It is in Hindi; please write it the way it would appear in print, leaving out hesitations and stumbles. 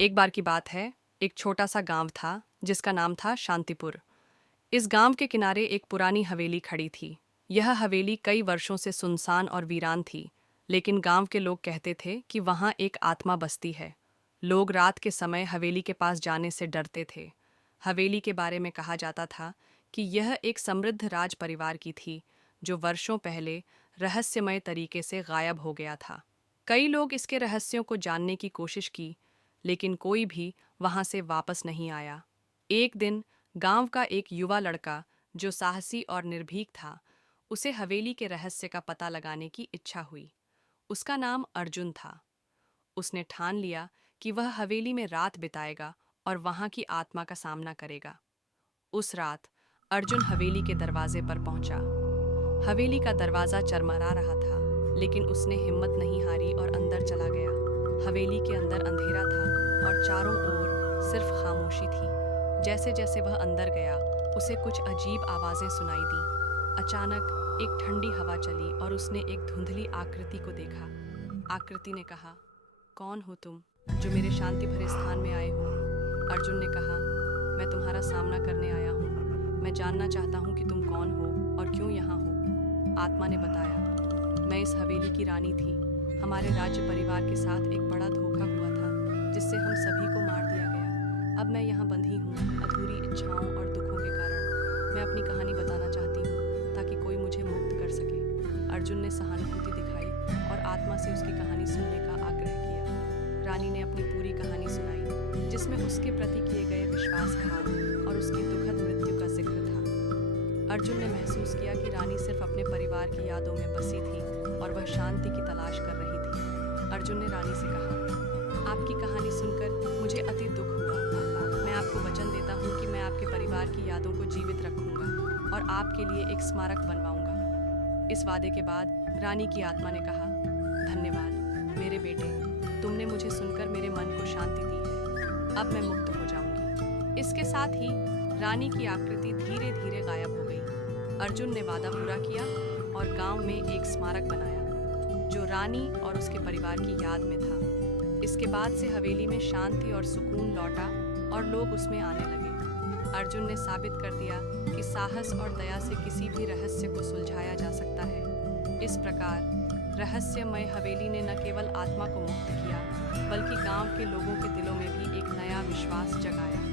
एक बार की बात है, एक छोटा सा गांव था जिसका नाम था शांतिपुर। इस गांव के किनारे एक पुरानी हवेली खड़ी थी। यह हवेली कई वर्षों से सुनसान और वीरान थी, लेकिन गांव के लोग कहते थे कि वहां एक आत्मा बसती है। लोग रात के समय हवेली के पास जाने से डरते थे। हवेली के बारे में कहा जाता था कि यह एक समृद्ध राज परिवार की थी, जो वर्षों पहले रहस्यमय तरीके से गायब हो गया था। कई लोग इसके रहस्यों को जानने की कोशिश की, लेकिन कोई भी वहां से वापस नहीं आया। एक दिन गांव का एक युवा लड़का, जो साहसी और निर्भीक था, उसे हवेली के रहस्य का पता लगाने की इच्छा हुई। उसका नाम अर्जुन था। उसने ठान लिया कि वह हवेली में रात बिताएगा और वहां की आत्मा का सामना करेगा। उस रात अर्जुन हवेली के दरवाजे पर पहुंचा। हवेली का दरवाजा चरमरा रहा था, लेकिन उसने हिम्मत नहीं हारी और अंदर चला गया। हवेली के अंदर अंधेरा था और चारों ओर सिर्फ खामोशी थी। जैसे जैसे वह अंदर गया, उसे कुछ अजीब आवाजें सुनाई दी। अचानक एक ठंडी हवा चली और उसने एक धुंधली आकृति को देखा। आकृति ने कहा, "कौन हो तुम, जो मेरे शांति भरे स्थान में आए हो?" अर्जुन ने कहा, "मैं तुम्हारा सामना करने आया हूँ। मैं जानना चाहता हूँ कि तुम कौन हो और क्यों यहाँ हो।" आत्मा ने बताया, "मैं इस हवेली की रानी थी। हमारे राज्य परिवार के साथ एक बड़ा धोखा हुआ था, जिससे हम सभी को मार दिया गया। अब मैं यहाँ बंधी हूँ, अधूरी इच्छाओं और दुखों के कारण। मैं अपनी कहानी बताना चाहती हूँ, ताकि कोई मुझे मुक्त कर सके।" अर्जुन ने सहानुभूति दिखाई और आत्मा से उसकी कहानी सुनने का आग्रह किया। रानी ने अपनी पूरी कहानी सुनाई, जिसमें उसके प्रति किए गए विश्वासघात और उसकी दुखद मृत्यु का जिक्र था। अर्जुन ने महसूस किया कि रानी सिर्फ अपने परिवार की यादों में बसी थी और वह शांति की तलाश कर रही थी। अर्जुन ने रानी से कहा, "आपकी कहानी सुनकर मुझे अति दुख हुआ। मैं आपको वचन देता हूँ कि मैं आपके परिवार की यादों को जीवित रखूंगा और आपके लिए एक स्मारक बनवाऊंगा।" इस वादे के बाद रानी की आत्मा ने कहा, "धन्यवाद मेरे बेटे, तुमने मुझे सुनकर मेरे मन को शांति दी है। अब मैं मुक्त हो जाऊंगी।" इसके साथ ही रानी की आकृति धीरे धीरे गायब हो गई। अर्जुन ने वादा पूरा किया और गांव में एक स्मारक बनाया, जो रानी और उसके परिवार की याद में था। इसके बाद से हवेली में शांति और सुकून लौटा और लोग उसमें आने लगे। अर्जुन ने साबित कर दिया कि साहस और दया से किसी भी रहस्य को सुलझाया जा सकता है। इस प्रकार रहस्यमय हवेली ने न केवल आत्मा को मुक्त किया, बल्कि गांव के लोगों के दिलों में भी एक नया विश्वास जगाया।